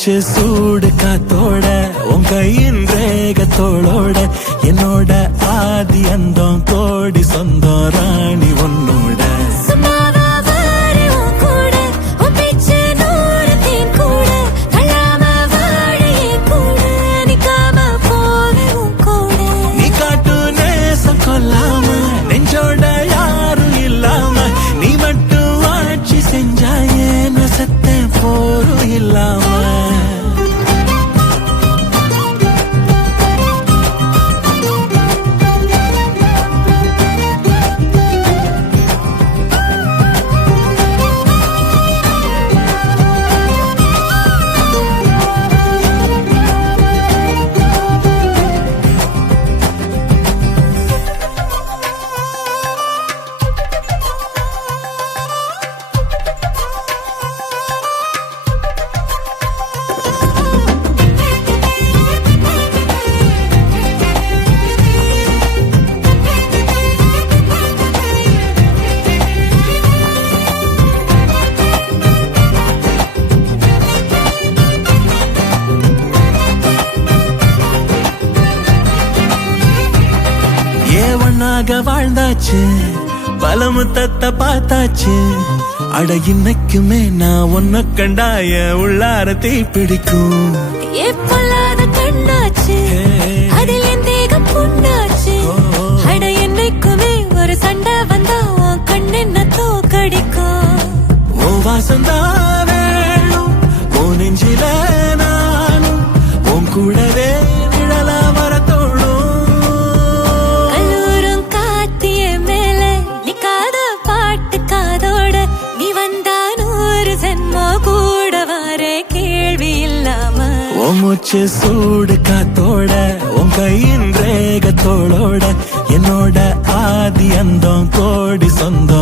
மூச்சு சூடு காத்தோட உன் கையின் ரேகத்தோளோட என்னோட ஆதி அந்தம் கோடி சொந்தம் ராணி உன்னோட நீ காட்டு நேசம் கொல்லாம நெஞ்சோட யாரும் இல்லாம நீ மட்டும் ஆட்சி செஞ்சாயே சத்த போரும் இல்லாம வாழ்ந்தாச்சு பல முத்தத்தை பார்த்தாச்சு அட இன்னைக்குமே நான் உன்ன கண்டாய உள்ளார தீ பிடிக்கும் கண்ணாச்சு அதில் என் தேகம் புண்ணாச்சு அட என்னைக்குமே ஒரு சண்டை வந்தா உன் கண்ணென்ன தோக்கடிக்கும் ஓ வாசந்தா வேணும் ஓ நெஞ்சில நானும் உன் கூடவே நிழலா வரத்தோடும் மூச்சு சூடு காத்தோட உன் கையின் ரேகத்தோளோட என்னோட ஆதி அந்தம் கோடி சொந்தம்